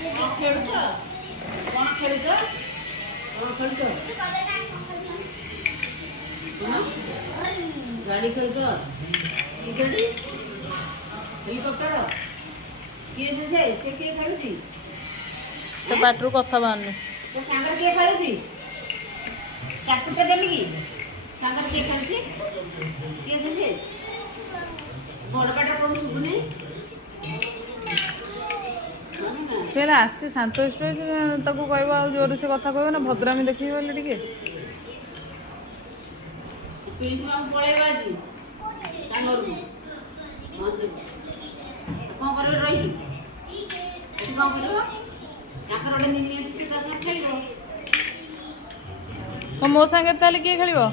ଖେଳୁଛ କଣ ଖେଳୁଛ କଣ ଖେଳୁଛ ଗାଡ଼ି ଖେଳୁଛ କି ଗାଡ଼ି ହେଲିକପ୍ଟର କିଏ ସେ କିଏ ଖେଳୁଛି तो पाटरू कथा बाहरनी तो सागर किए खेलुची काटुटे देली की सागर किए खेलुची किए से बड़ पाटा कोन सुबुनी से आस्ते शांतशिष्ट ताको कहबो आ जोर से कथा कहबो ना भद्रामी देखिबो बोले टिके पुलिस मा पळेबा जी तांगर को कोन करे रही कोन करे ताकर ओडे निनी से खेलिबो मो संगे ताले किए खेलिबो